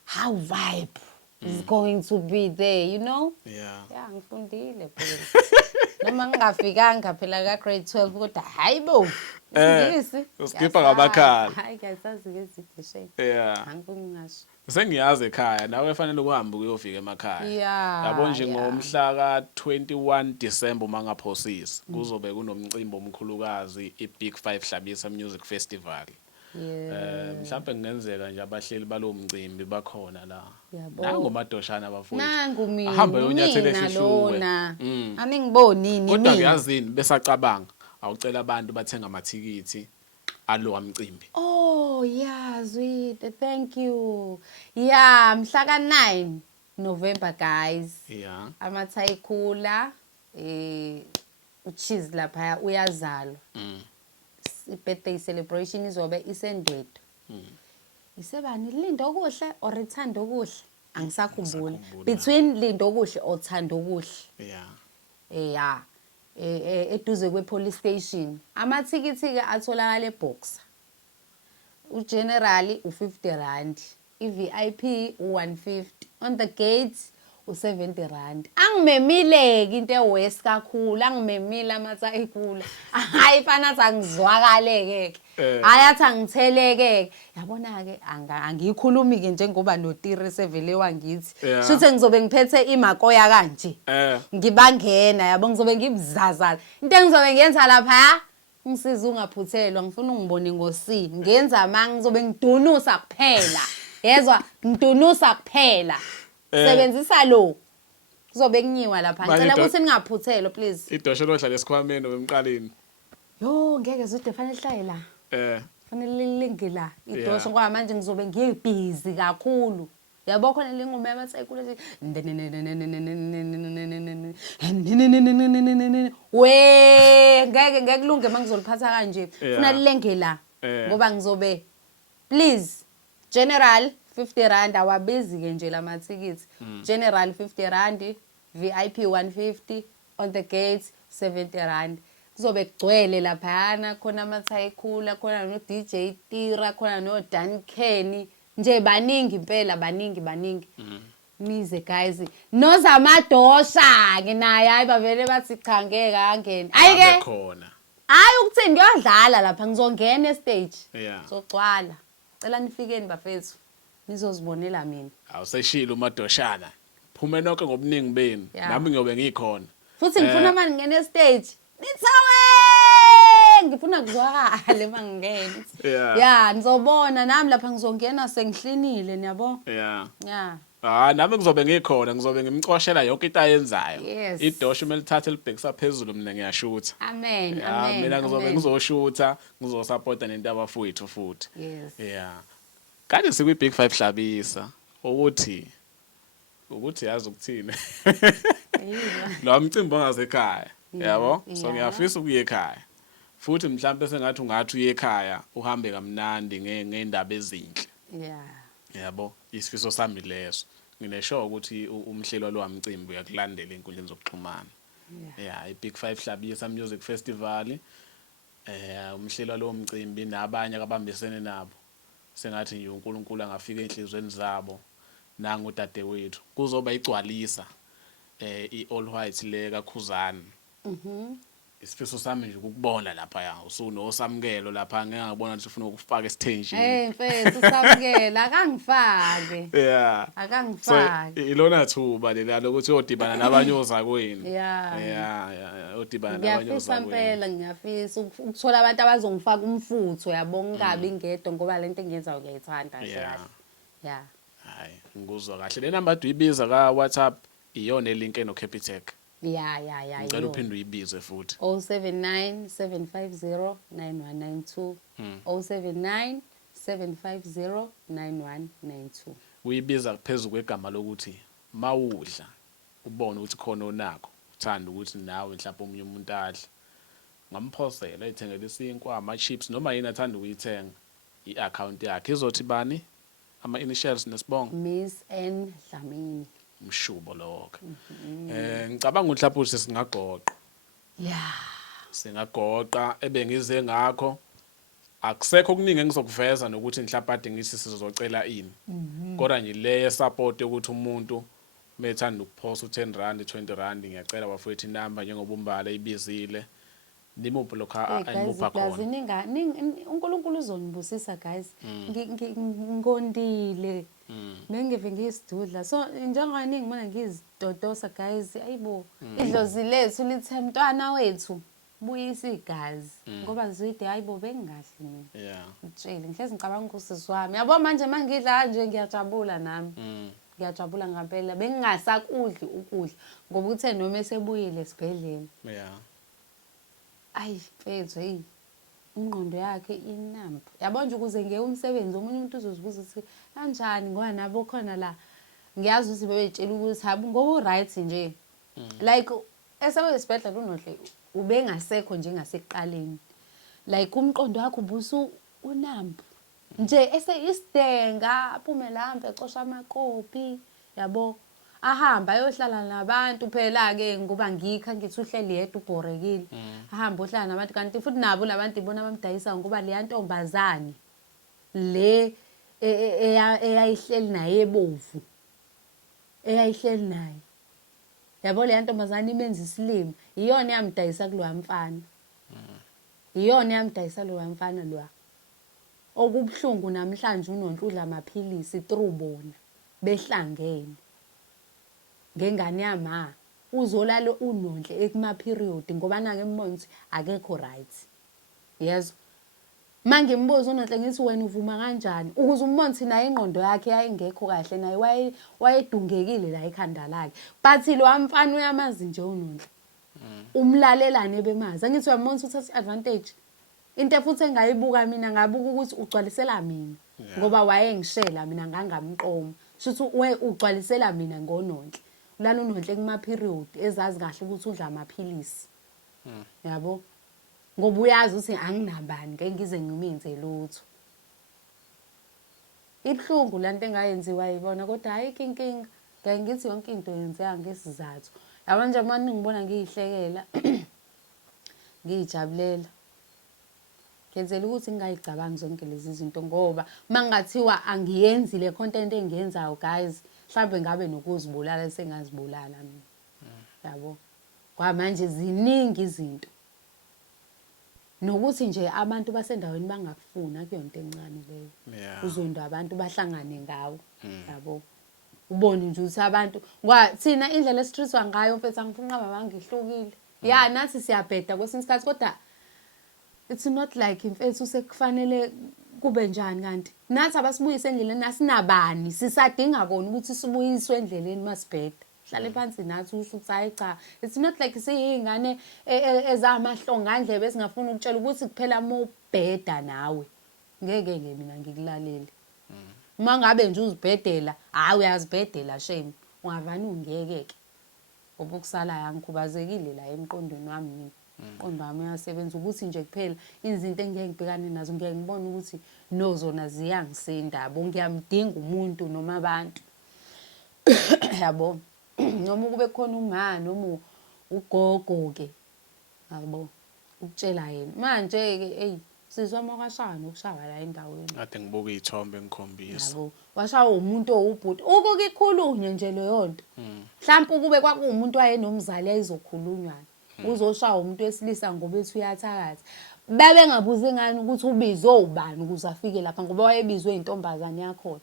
how vibe is going to be there, you know? Yeah. Yeah, ngifundile phela. Noma ngingafikanga phela ka grade 12 kodwa hayibo. Ngisi. Uskipha ngamakhala. Hayi ngiyasazi ke izide shame. Yeah. Angifuni ngasho. Sengiyazi ekhaya nawe kufanele uhambe uyofika emakhaya. Yeah. Yabo nje ngomhla ka 21 December mangaphosisi kuzobe kunomcimbi omkhulukazi iBig 5 Hlabisa Music Festival. Mhlawumbe kungenzeka nje abahleli balo mcimbi bakhona la. Nangu madoshana abafowethu. Nangu mina. Ahamba yonyathele esihluwe. Aningiboni nini. Kodwa kuyazini besacabanga awucela abantu bathenga amathikithi alo mcimbi. Oh yeah, zwide, thank you. Yeah, mhla ka 9 November guys. Yeah. Amathayikhula ucheese lapha uyazalwa. I-birthday celebration izobe isendwedo. Isebani lindo okuhle or ithando okuhle angisakhumbula between lindo okuhle or thando okuhle. Yeah. Eduze kwe-police station amathikithi ke atholakala eBoxer ugenerally u50 iVIP u150 on the gate u70. Angimemileke into ewest kakhulu angimemile amathayikhula hayi fana angizwakaleke hayi athi angitheleke yabona ke angiyikhulumi ke njengoba noTiri sevele wangithi shuthe ngizobe ngiphethe imakoya kanje ngibangena yabo ngizobe ngibzazala into engizobe ngiyenza lapha ngisiza ungaphuthelwa ngifuna ungibone ngosini ngenza ngizobe ngidunusa kuphela yezwa ngidunusa kuphela sebenzisa lo kuzobe kunyiwa lapha ngicela ukuthi ningaphuthelwa please idosho lodla lesikhwameni wemqaleni yo ngeke zide fanele hlaye la fanele lilinge la idosho ngoba manje ngizobe ngibusy kakhulu yabo khona lengoma yamathayikhula we ngeke kulunge mangizoliphatha kanje funa lilenge la ngoba ngizobe please general 50 rand awabizi ke nje lamathikithi general 50 rand VIP 150 on the gate 70 rand kuzobe kugcwele lapha khona amathayikhula khona no DJ Tira khona no Dan Kenny nje baningi impela baningi nize guys nozamadosha ke naye hayi bavele bathi cha ngeke angene ayike khona hayi ukuthini ngiyodlala lapha ngizongena stage yeah sogcwala ngiyacela nifikeni bafethu nizozibonela mina. Awuseshilo umadoshana. Phume nonke ngobuningi benu. Nami ngiyobe ngikhona. Futhi ngifuna manje ngene stage. Nithawe! Ngifuna kuzwakale mangingena. Yeah, nizobona nami lapha ngizongena sengihlinile niyabo. Yeah. Nami ngizobe ngikhona, ngizobe ngimcoshela yonke into ayenzayo. Yes. Idosho melithathe libhekisa phezulu mina ngiyashutha. Amen. Mina ngizobe ngizoshutha, ngizosupporta nento abafowethu futhi. Yes. Yeah. Kanje sikwi Big 5 hlabisa ukuthi yazi ukuthini. Lo mcimbi ongasekhaya, yabo? So ngiyafisa ukuya ekhaya. Futhi mhlawumbe sengathi ungathi uye ekhaya uhambe kamnandi ngendaba ezinhle. Yeah. Yabo? Isifiso sami leso. Nginesho ukuthi umhlelo lo wamcimbi uyakulandela inkundleni zokuxhumana. Yeah, iBig 5 hlabisa Music Festival. Umhlelo lo womcimbi nabanye ababambisene nabo. Sengathi nje uNkulunkulu angafika enhlizweni zabo nangu dadewethu. Kuzoba igcwalisa iAll White le kaKhuzani. Isifiso sami nje ukubona lapha ya usunosamukelo lapha ngeke ngabona ukuthi ufuna ukufaka esithenjini. Mfethu samukela akangifake. Yeah. Akangifake. So ilona thuba lela lokuthi uyodibana nabanye ozakwenu. Yeah. Udibana nabanye ngiyafisa impela ngiyafisa ukuthola abantu abazongifaka umfutho yabo ngingabi ngedwa ngoba lento engiyenzayo ngiyayithanda nje kahle. Yeah. Hayi ngikuzwa kahle le number uyibiza ka WhatsApp iyona elink eno Capitec. Yeah. Ngicela uphinde uyibize futhi. 079 750 9192. 079 750 9192. Uyibiza phezulu kwegama lokuthi mawudla ubone ukuthi khona onakho uthanda ukuthi nawe mhlawumbe omunye umuntu adle ngamphosela ethengele isinkwa ama chips noma yini athanda ukuyithenga iaccount yakhe izothi bani ama initials nesibongo Miss N Dlamini umshubo lokho. Ngicabanga ukuthi lapho singagoqa. Yeah. Singagoqa ebengize ngakho. Akusekho okuningi engizokuveza nokuthi mhlawumbe ngithi sizocela ini. Kodwa nje le support ukuthi umuntu methanda ukuphosa u10 rand 20 rand ngiyacela bafowethu inamba njengoba umbali ibizile. Nimuphi lokho animupha khona. uNkulunkulu uzonibusisa guys. Ngikondile. Mengive ngiyisidudla. So njengoba ningibona ngizidodosa guys, ayibo. Idlozi lethu lithe mntwana wethu buyisa igazi. Ngoba zwide ayibo bengahle mina. Yeah. Ngitshela ngihlezi ngicabanga ukusisi wami. Yabo manje mangidla nje ngiyajabula nami. Ngiyajabula ngempela. Bengingasakudli ukudla ngoba uthe noma esebuyile esibhedlela. Yeah. Ayi mfethu ingqondo yakhe inampu. Yabo nje ukuze ngiye umsebenzi omunye umuntu uzozibuza ukuthi kanjani ngoba nabo khona la ngiyazi ukuthi bebetshela ukuthi habu ngoba right nje. Like esebesibhedlela unohle ubengasekho nje ngasekuqaleni. Like umqondo wakhe ubusu unampu. Nje isidenga aphume lambe ecosha amakopi yabo ahamba ayohlala nabantu phela ke ngoba ngikha ngithi uhleli yedwa ubhorekile. Ahamba ohlala nabantu kanti futhi nabo labantu ibona abamdayisa ngoba le yantombazane le eyayihleli naye ebovu eyayihleli naye yabo le yantombazane imenza isilimo iyona yamdayisa kulo mfana. Iyona yamdayisa lo mfana lo. Okubuhlungu namhlanje unontudla amaphilisi through bona behlangene. Ngengane yama uzolala unonhle ekuma period ngoba nake mbonisi akekho right. Yezo. Manje ngimbuza unonhle ngithi wena uvuma kanjani ukuze umbonisi naye ingqondo yakhe yayingekho kahle naye wayedungekile la ekhanda lakhe. But lo mfana uyamazi nje unonhle. Umlalelane bemazi. Ngithi uyambonisa uthatha advantage. Into futhi engayibuka mina ngabuka ukuthi ugcwalisela mina ngoba wayengishela mina ngangamqoma. Shuthi ugcwalisela mina ngononhle. Ulala unonhle kuma period ezazi kahle ukuthi udla amaphilisi. Yabo. Ngoba uyazi ukuthi anginabani ngeke ngize ngimenze lutho. Ibhlungu lanto engayenziwa yibona kodwa ayikho inkinga. Ngeke ngithi yonke into yenzeka ngesizathu. Yabo nje manje ngibona ngiyihlekela. Ngiyijabulela. Ngenzela ukuthi ngingayicabangi zonke lezi zinto ngoba mangathiwa angiyenzi le content engiyenzayo guys mhlawumbe ngabe nokuzibulala sengazibulala mina. Yabo. Kwa manje ziningi izinto. nokuthi nje abantu basendaweni bangakufuna kuyonto encane leyo. Yeah. Uzwendo abantu bahlangane ngawo, yabo. Ubone nje ukuthi abantu thina indlela esitreatwa ngayo mfethu angifuni nqaba bangihlukile. Ya nathi siyabheda kwesinye isikhathi kodwa it's not like mfethu sekufanele kube njani kanti nathi abasibuyise endleleni asinabani sisadinga kona ukuthi sibuyiswe endleleni masibheda. Hlale phansi nathi usho ukuthi hayi cha, it's not like siyingane ezamahlonga ndlebe esingafuna ukutshela ukuthi kuphela mobheda nawe ngeke mina ngikulalele. Uma ngabe nje uzibhedela hayi uyazibhedela shame ungavani ungeke ke ngoba ukusalayo angikhubazekile la emqondweni wami mina. Umqondo wami uyasebenza ukuthi nje kuphela izinto engeke ngibhekane nazo ngeke ngibone ukuthi nozona ziyangisindabo ngiyamdinga umuntu noma abantu yabo. Noma kube khona umngane noma ugogo ke yabo ukutshela yena manje ke hey sizwa amakashaya nokushaya la endaweni. Kade ngibuka izithombe ngikhombisa. Yabo washawa umuntu owubhuti ukuke ikhulunywe nje leyo nto. Mhlawumbe kube kwakuwumuntu wayenomzali ayizokhulunywa. Uzoshaya umuntu wesilisa ngoba ethi uyathakatha. Babengabuza ingane ukuthi ubizwe ubani ukuze afike lapha ngoba wayebizwe intombazane yakhona.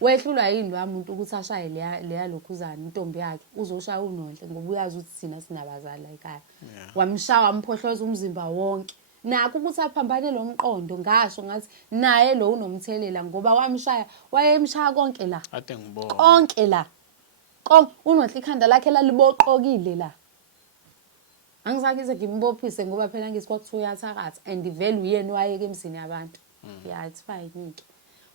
Wehlulwa yini lo muntu ukuthi ashaye leya lokhuzana intombi yakhe uzoshaya unonhle ngoba uyazi ukuthi thina sinabazali la ekhaya. Wamshaya wamphohloza umzimba wonke. Nakho ukuthi aphambane lo mqondo ngasho ngathi naye lo unomthelela ngoba wamshaya wayemshaya konke la. Ade ngibona. Konke la. Unonhle ikhanda lakhe laliboqokile la. Angisakize ngimbophise ngoba phela ngithi kwakuthiwa uyathakatha and vele uyena wayeke emzini yabantu. Yeah it's fine into.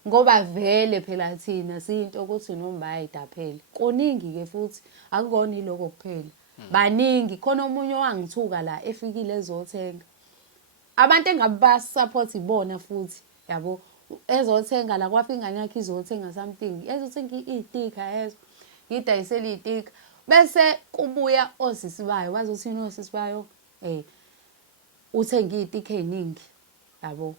Ngoba vele phela thina siyinto ukuthi noma bayidaphele. Kuningi ke futhi akukona iloko kuphela. Baningi khona umunye wangithuka la efikile ezothenga. Abantu engabe basupport ibona futhi yabo ezothenga la kwafika ingane yakhe izothenga something ezothenga itika yezo ngidayisela itika bese kubuya osisi bayo bazothina osisi bayo uthenga itika eziningi yabo.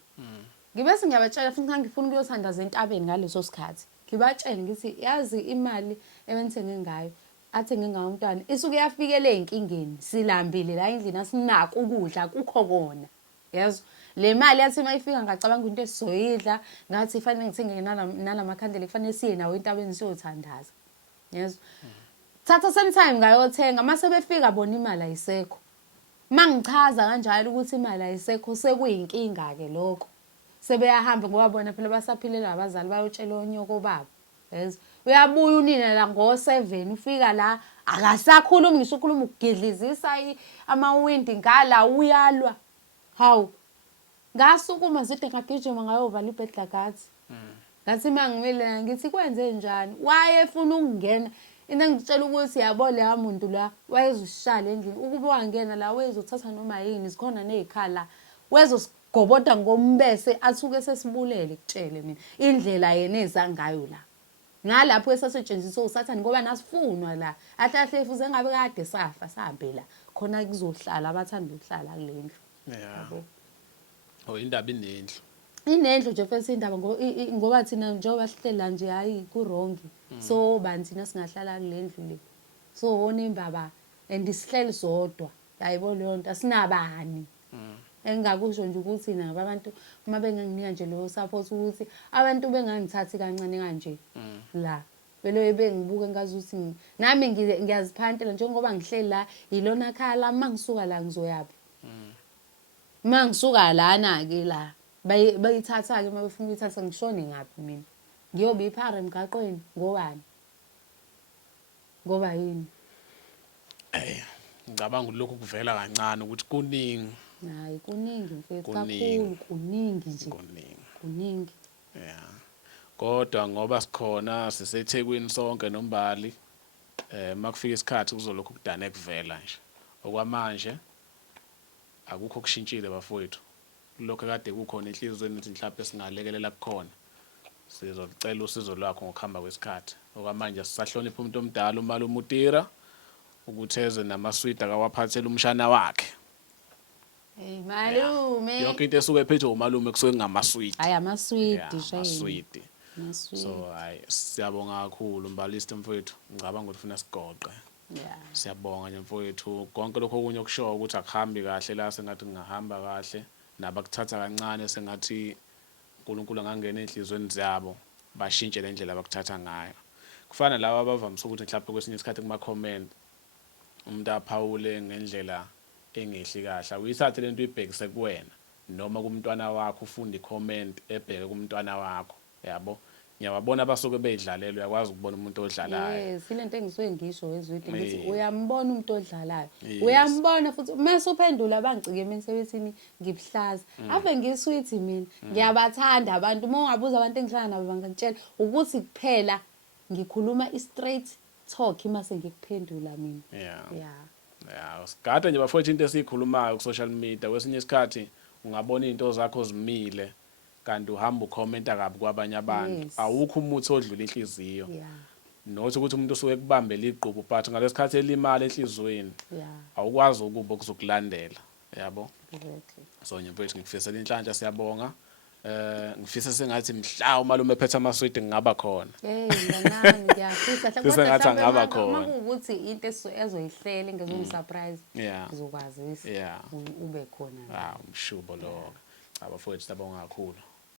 Ngibese ngiyabatshela futhi ngangifuna ukuyothandaza entabeni ngaleso sikhathi ngibatshela ngithi yazi imali ebengithenge ngayo athenge ngayo umntwana isuke yafikele ezinkingeni silambile la endlini asinako ukudla kukho kona. Yazi le mali yathi mayifika ngacabanga into esizoyidla ngathi ifanele ngithenge nalamakhandlela kufanele siye nawo entabeni siyothandaza. Yazi thatha some time ngayothenga mase befika bona imali ayisekho. Mangichaza kanjalo ukuthi imali ayisekho sekuyinkinga ke lokho. Sebeyahamba ngoba bona phela basaphilela abazali bayotshela onyoko babo. Yazi uyabuya unina la ngo7 ufika la akasakhulumi ngisho ukhuluma ukugidlizisa amawindi ngala uyalwa. Hawu ngasukuma zide ngagijima ngayovala ibhedla gathi. Ngathi mangimile ngithi kwenze njani wayefuna ukungena into engitshela ukuthi yabo leya muntu la wayezushala endlini ukuba wangena la wayezothatha noma yini zikhona nezikhala wezosigobota ngombese athuke sesibulele kutshele mina indlela yena ezangayo la ngalapho esasetshenziswa usathani ngoba nasifunwa la ahlahle fuze ngabe kade safa sahambe la khona kuzohlala abathanda ukuhlala kulendlu. Yeah. Indaba inendlu. Inendlu nje futhi indaba ngoba thina njengoba sihlela nje hayi kurongi. So bantu thina singahlala kulendlu le. So onemba and isihleli sodwa. Hayibo leyo nto asinabani. Engakusho nje ukuthi nabo abantu uma benganginika nje lo support ukuthi abantu bengangithathi kancane kanje la. Vele bengibuke ngazi ukuthi nami ngiyaziphantela njengoba ngihleli la ilona khala mangisuka la ngizoyapi. Mangisuka lana ke la bayithatha ke mabefuna ukuyithatha ngishone ngapi mina ngiyoba iphara emgaqweni ngobani ngoba yini ngicabanga lokho kuvela kancane ukuthi kuningi hayi kuningi mfethu kakhulu kuningi nje kuningi yeah kodwa ngoba sikhona siseThekwini sonke nombali makufika isikhathi kuzolokhu kudane kuvela nje okwamanje akukho kushintshile bafowethu lokho kade kukhona enhlizweni ukuthi mhlawumbe singalekelela kukhona sizocela usizo lwakho ngokuhamba kwesikhathi okwamanje sisahlonipha umuntu omdala umalume uTira ukutheze namaswidi akawaphathela umshana wakhe. Hey malume yonke into esuke ephethwe umalume kusuke kungamaswidi hayi amaswidi amaswidi so hayi siyabonga kakhulu mbalisi mfowethu ngicabanga ukuthi ufuna sigoqe. Yeah. Siyabonga nje mfowethu konke lokho okunye okushoyo ukuthi akuhambi kahle la sengathi ngahamba kahle nabakuthatha kancane sengathi uNkulunkulu angangena enhlizweni zabo bashintshe le ndlela abakuthatha ngayo. Kufana laba abavamise ukuthi mhlawumbe kwesinye isikhathi kuma-comment umuntu aphawule ngendlela engehli kahle, uyithathe lento uyibhekise kuwena noma kumntwana wakho, ufunda i-comment ebheke kumntwana wakho, yabo. Ngiyababona abasuke beyidlalela, uyakwazi ukubona umuntu odlalayo. Yes, ilento engisuke ngisho wezwide ukuthi uyambona umuntu odlalayo. Uyambona futhi mase uphendula bangicike emsebenzini ngibuhlaza. Ave ngisweethi mina. Ngiyabathanda abantu. Uma ungabuza abantu engihlala nabo bangantshela ukuthi kuphela ngikhuluma i-straight talk mase ngikuphendula mina. Yeah, sigade nje bafowethu into esiyikhulumayo ku social media. Kwesinye isikhathi ungabona into zakho zimile kanti uhamba ukhomenta kabi kwabanye abantu. Awukho umuthi odlula inhliziyo. Nothi ukuthi umuntu usuke kubambela iqhubu but ngalesikhathi elimala enhlizweni. Awukwazi ukuba okuzokulandela, yabo. So mfowethu ngikufisela inhlanhla, siyabonga. Ngifisa sengathi mhla umalume ephethe amaswidi ngingaba khona. Mnganami ngiyafisa Sengathi angaba khona. Makuwukuthi into ezoyihlele ngezongisurprise ngizokwazisa ube khona. Mshubo lo. Abafowethu siyabonga kakhulu.